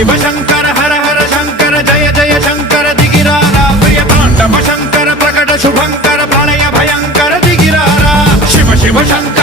शिव शंकर हर हर शंकर जय जय शंकर दिगिरारा प्रिय तांडव शंकर प्रकट शुभंकर प्रलय भयंकर दिगिरारा शिव शिव शंकर